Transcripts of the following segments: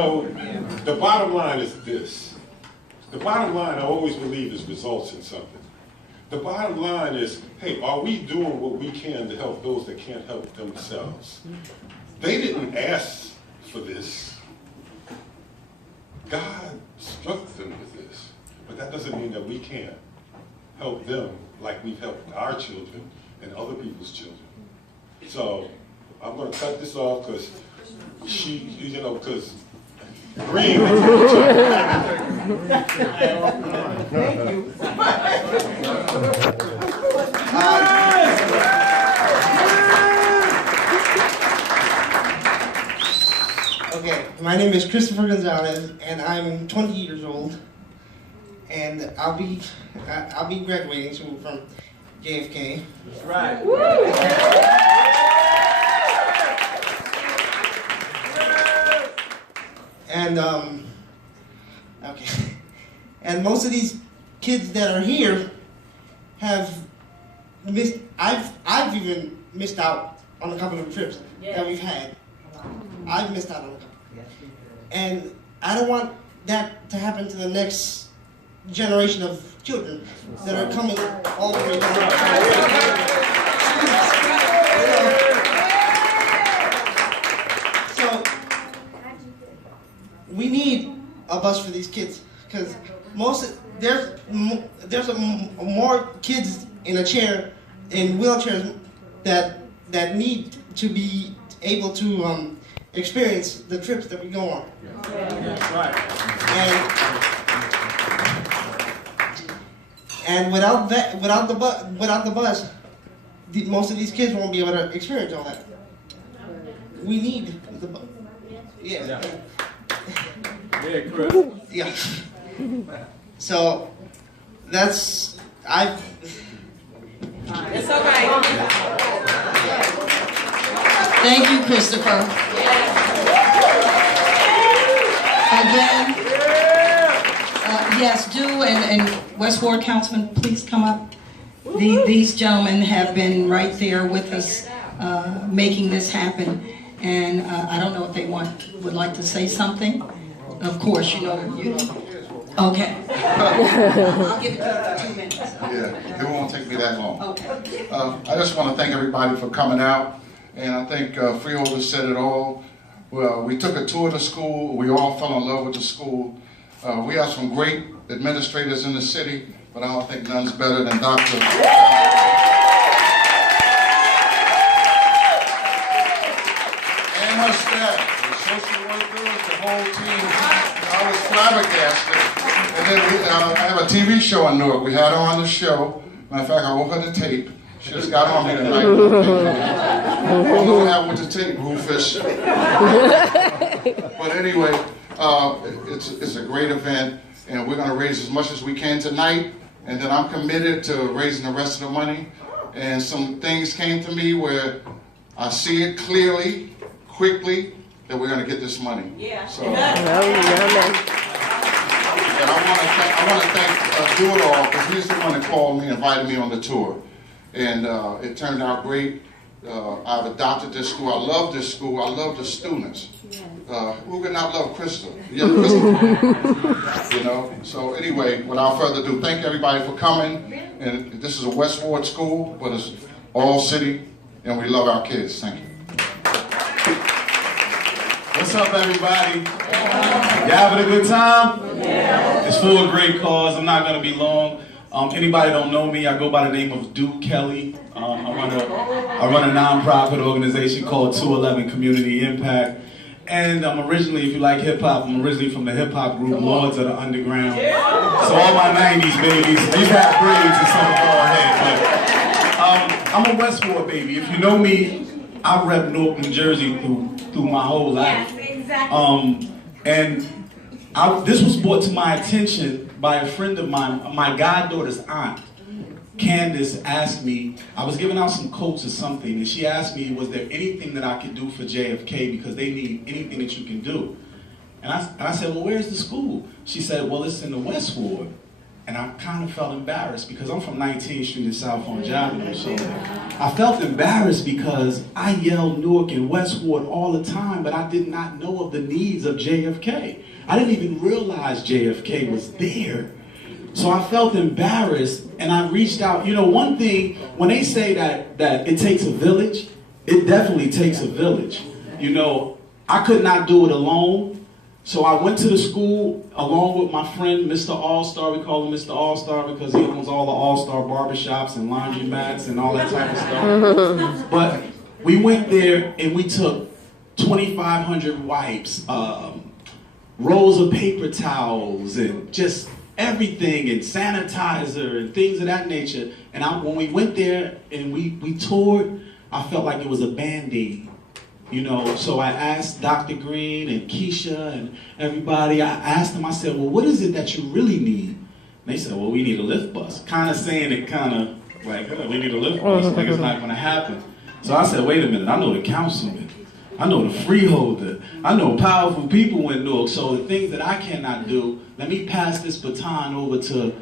So the bottom line is this. The bottom line, I always believe, is results in something. The bottom line is, hey, are we doing what we can to help those that can't help themselves? They didn't ask for this. God struck them with this. But that doesn't mean that we can't help them like we've helped our children and other people's children. So I'm going to cut this off because because Green. Thank you. Okay, my name is Christopher Gonzalez, and I'm 20 years old, and I'll be graduating soon from JFK. That's right. And okay, and most of these kids that are here have missed. I've even missed out on a couple of trips that we've had. I've missed out on a couple, and I don't want that to happen to the next generation of children that are coming all the way down. So we need a bus for these kids because there's more kids in a chair, in wheelchairs, that need to be able to experience the trips that we go on. That's right. And without the bus, most of these kids won't be able to experience all that. We need the bus. Yeah. Yeah, Chris. Yeah. So that's It's all right. Thank you, Christopher. Again, yes, do, and West Ward Councilman, please come up. These gentlemen have been right there with us, making this happen. And I don't know if they would like to say something. Of course, you know. Okay. I'll give it to you for 2 minutes. Yeah, it won't take me that long. Okay. I just want to thank everybody for coming out, and I think Freeholder said it all. Well, we took a tour of the school. We all fell in love with the school. We have some great administrators in the city, but I don't think none's better than Dr. And her staff, the social workers, the whole team. I was flabbergasted. And then I have a TV show in Newark. We had her on the show. Matter of fact, I owe her the tape. She just got on me tonight. All I have with the tape, Rufus. But anyway, it's a great event, and we're going to raise as much as we can tonight. And then I'm committed to raising the rest of the money. And some things came to me where I see it clearly, quickly, that we're going to get this money. Yeah. So, and I want to thank Do It All, because he's the one that called me, invited me on the tour. And it turned out great. I've adopted this school. I love this school. I love the students. Who can not love Crystal? Yeah, Crystal. You know. So anyway, without further ado, thank everybody for coming. And this is a West Ward school, but it's all city, and we love our kids. Thank you. What's up, everybody? You having a good time? Yeah. It's for a great cause. I'm not going to be long. Anybody don't know me, I go by the name of Duke Kelly. I run a non-profit organization called 211 Community Impact. And I'm originally, if you like hip-hop, I'm originally from the hip-hop group Lords of the Underground. So all my 90s babies, these have braids and some of all head. But I'm a West Ward baby. If you know me, I rep Newark, New Jersey through my whole life. Yes, exactly. And this was brought to my attention by a friend of mine, my goddaughter's aunt. Candace asked me, I was giving out some coats or something, and she asked me, was there anything that I could do for JFK because they need anything that you can do? And I said, well, where's the school? She said, well, it's in the West Ward. and I kind of felt embarrassed because I'm from 19th Street in South Orange Avenue, so I felt embarrassed because I yelled Newark and Westward all the time, but I did not know of the needs of JFK. I didn't even realize JFK was there. So I felt embarrassed, and I reached out. You know, one thing, when they say that it takes a village, it definitely takes a village. You know, I could not do it alone. So I went to the school along with my friend, Mr. All-Star. We call him Mr. All-Star because he owns all the All-Star barbershops and laundromats and all that type of stuff. But we went there and we took 2,500 wipes, rolls of paper towels, and just everything, and sanitizer and things of that nature. And when we went there and we toured, I felt like it was a Band-Aid. You know, so I asked Dr. Green and Keisha and everybody, I asked them, I said, well, what is it that you really need? And they said, well, we need a lift bus. Kind of saying it kind of like, oh, we need a lift bus, like it's not going to happen. So I said, wait a minute, I know the councilman, I know the freeholder, I know powerful people in Newark, so the things that I cannot do, let me pass this baton over to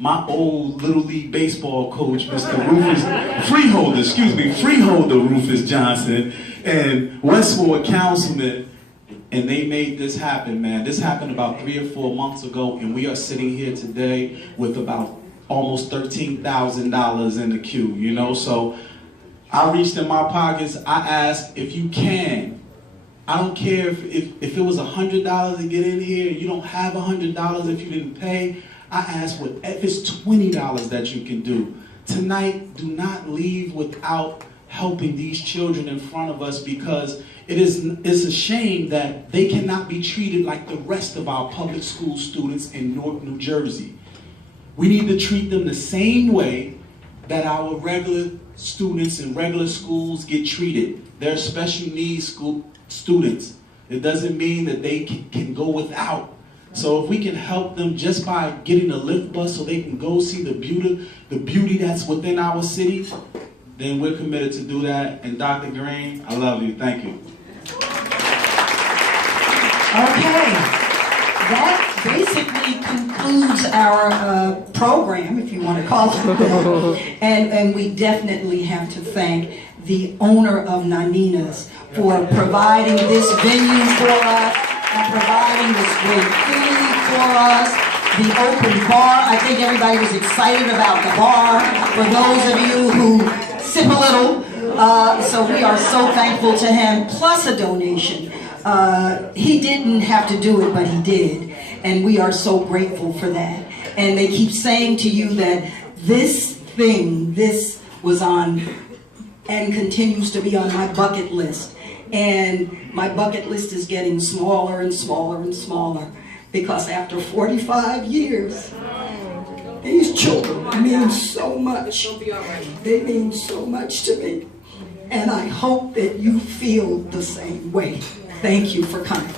my old Little League baseball coach, Mr. Freeholder Rufus Johnson, and Westward Councilman, and they made this happen, man. This happened about 3 or 4 months ago, and we are sitting here today with about almost $13,000 in the queue, you know? So I reached in my pockets, I asked if you can. I don't care if it was $100 to get in here, you don't have $100 if you didn't pay. I asked if it's $20 that you can do. Tonight, do not leave without helping these children in front of us, because it's a shame that they cannot be treated like the rest of our public school students in Newark, New Jersey. We need to treat them the same way that our regular students in regular schools get treated. They're special needs school students. It doesn't mean that they can go without. So if we can help them just by getting a lift bus so they can go see the beauty that's within our city, then we're committed to do that. And Dr. Green, I love you. Thank you. Okay, that basically concludes our program, if you want to call it that. And we definitely have to thank the owner of Nanina's for providing this venue for us and providing this great food for us. The open bar, I think everybody was excited about the bar, for those of you who sip a little. So we are so thankful to him, plus a donation. He didn't have to do it, but he did. And we are so grateful for that. And they keep saying to you that this was on and continues to be on my bucket list. And my bucket list is getting smaller and smaller and smaller, because after 45 years, these children mean so much. They mean so much to me. And I hope that you feel the same way. Thank you for coming.